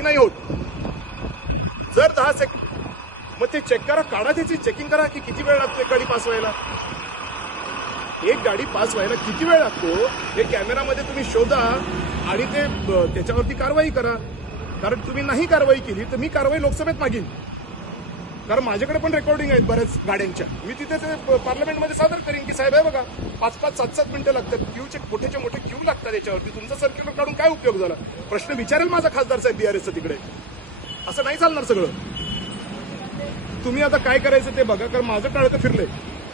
की नाही होत. जर दहा सेकंड मग ते चेक करा काढा त्याची चेकिंग करा की किती वेळ लागतो एक गाडी पास व्हायला. एक गाडी पास व्हायला किती वेळ लागतो हे कॅमेरामध्ये तुम्ही शोधा आणि ते त्याच्यावरती कारवाई करा. कारण तुम्ही नाही कारवाई केली तर मी कारवाई लोकसभेत मागीन. कारण माझ्याकडे पण रेकॉर्डिंग आहेत बऱ्याच गाड्यांच्या. मी तिथे ते पार्लमेंटमध्ये सादर करीन. की साहेब आहे बघा पाच पाच सात सात मिनिटं लागतात. क्यूचे मोठेचे मोठे क्यू लागतात याच्यावरती. तुमचं सर्क्युलर काढून काय उपयोग झाला? प्रश्न विचारेल माझा खासदार साहेब बीआरएसचा तिकडे. असं नाही चालणार सगळं. तुम्ही आता काय करायचं ते बघा कारण माझं टाळकं फिरलंय.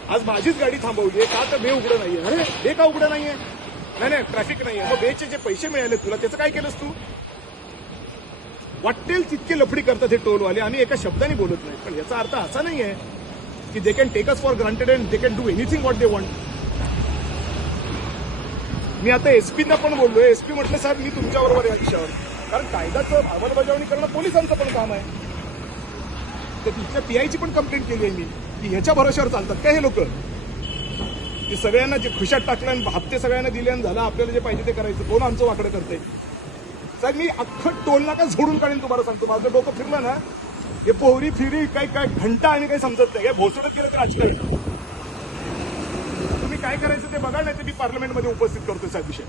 आज माझीच गाडी थांबवली आहे. का तर बे उघडं नाहीये? अरे बे का उघडं नाहीये? नाही नाही ट्रॅफिक नाहीये. मग बेचे जे पैसे मिळाले तुला त्याचं काय केलंस तू? वाटेल तितके लफडी करतात हे टोलवाले. आम्ही एका शब्दाने बोलत नाही. पण याचा अर्थ असा नाही आहे की they can take us for granted and they can do anything what they want मी आता एसपींना पण बोललोय. एसपी म्हटलं साहेब मी तुमच्याबरोबर बरोबर या विषयावर. कारण कायद्याचं अंमलबजावणी करणं पोलिसांचं पण काम आहे. तर तिथल्या पीआयची पण कंप्लेंट केली आहे मी की ह्याच्या भरोश्यावर चालतात काय हे लोक? की सगळ्यांना जे खुशात टाकलं आणि हप्ते सगळ्यांना दिले आणि झालं आपल्याला जे पाहिजे ते करायचं कोण आमचं वाकडं करते साहेब मी अख्खं टोल नाका झोडून काढेन तुम्हाला सांगतो. माझं डोकं फिरलं ना हे पोहरी फिरी काय काय घंटा आणि काही समजत नाही. काय भोसडत गेलं तर आजकाल. तुम्ही काय करायचं ते बघा नाही ते मी पार्लमेंटमध्ये उपस्थित करतो साहेब विषय.